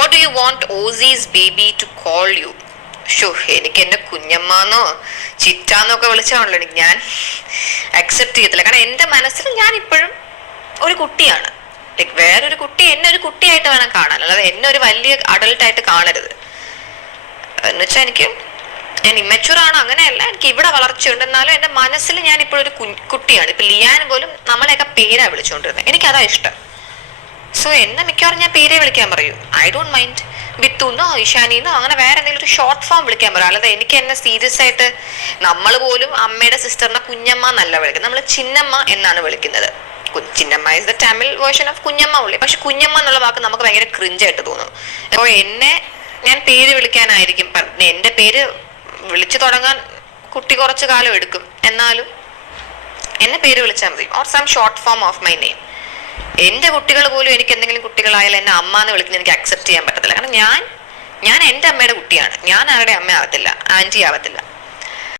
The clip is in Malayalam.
What do you want Ozzy's baby to call you so എനിക്ക് എന്നെ കുഞ്ഞമ്മാന്നോ ചിറ്റാന്നൊക്കെ വിളിച്ചാണല്ലോ എനിക്ക് ഞാൻ അക്സെപ്റ്റ് ചെയ്യത്തില്ല. കാരണം എന്റെ മനസ്സിൽ ഞാൻ ഇപ്പോഴും ഒരു കുട്ടിയാണ്. ലൈക്ക് വേറൊരു കുട്ടി എന്നെ ഒരു കുട്ടിയായിട്ട് വേണം കാണാൻ. അല്ലാതെ എന്നെ ഒരു വലിയ അഡൾട്ട് ആയിട്ട് കാണരുത്. എന്ന് വെച്ചാൽ എനിക്ക് ഞാൻ ഇമ്മച്ചുവർ ആണോ? അങ്ങനെയല്ല. എനിക്ക് ഇവിടെ വളർച്ചയുണ്ട്. എന്നാലും എന്റെ മനസ്സിൽ ഞാൻ കു- കുട്ടിയാണ്. ഇപ്പൊ ലിയാൻ പോലും നമ്മളെയൊക്കെ പേരാ വിളിച്ചുകൊണ്ടിരുന്നത് എനിക്കതാ ഇഷ്ടം. സോ എന്നെ മിക്കവാറും ഞാൻ പേരെ വിളിക്കാൻ പറയൂ. ഐ ഡോണ്ട് മൈൻഡ് ബിത്തുന്നോ ഇഷാനിന്നോ അങ്ങനെ വേറെ എന്തെങ്കിലും ഒരു ഷോർട്ട് ഫോം വിളിക്കാൻ പറയും. അല്ലാതെ എനിക്ക് എന്നെ സീരിയസ് ആയിട്ട് നമ്മൾ പോലും അമ്മയുടെ സിസ്റ്ററിനെ കുഞ്ഞമ്മ എന്നല്ല വിളിക്കുന്നത്. നമ്മൾ ചിന്നമ്മ എന്നാണ് വിളിക്കുന്നത്. Chinnamma is the Tamil version of Kunjamma ഉള്ളി പക്ഷെ കുഞ്ഞമ്മ എന്നുള്ള വാക്ക് നമുക്ക് ഭയങ്കര ക്രിഞ്ചായിട്ട് തോന്നും. അപ്പോൾ എന്നെ ഞാൻ പേര് വിളിക്കാനായിരിക്കും എന്റെ പേര് വിളിച്ചു തുടങ്ങാൻ കുട്ടി കുറച്ച് കാലം എടുക്കും. എന്നാലും എന്നെ പേര് വിളിച്ചാൽ മതി. Or some short form of my name എന്റെ കുട്ടികൾ പോലും എനിക്ക് എന്തെങ്കിലും കുട്ടികളായാലും എന്നെ അമ്മ എന്ന് വിളിക്കുന്നത് എനിക്ക് അക്സെപ്റ്റ് ചെയ്യാൻ പറ്റത്തില്ല. കാരണം ഞാൻ ഞാൻ എന്റെ അമ്മയുടെ കുട്ടിയാണ്. ഞാൻ ആരുടെ അമ്മ ആവത്തില്ല ആന്റി ആവത്തില്ല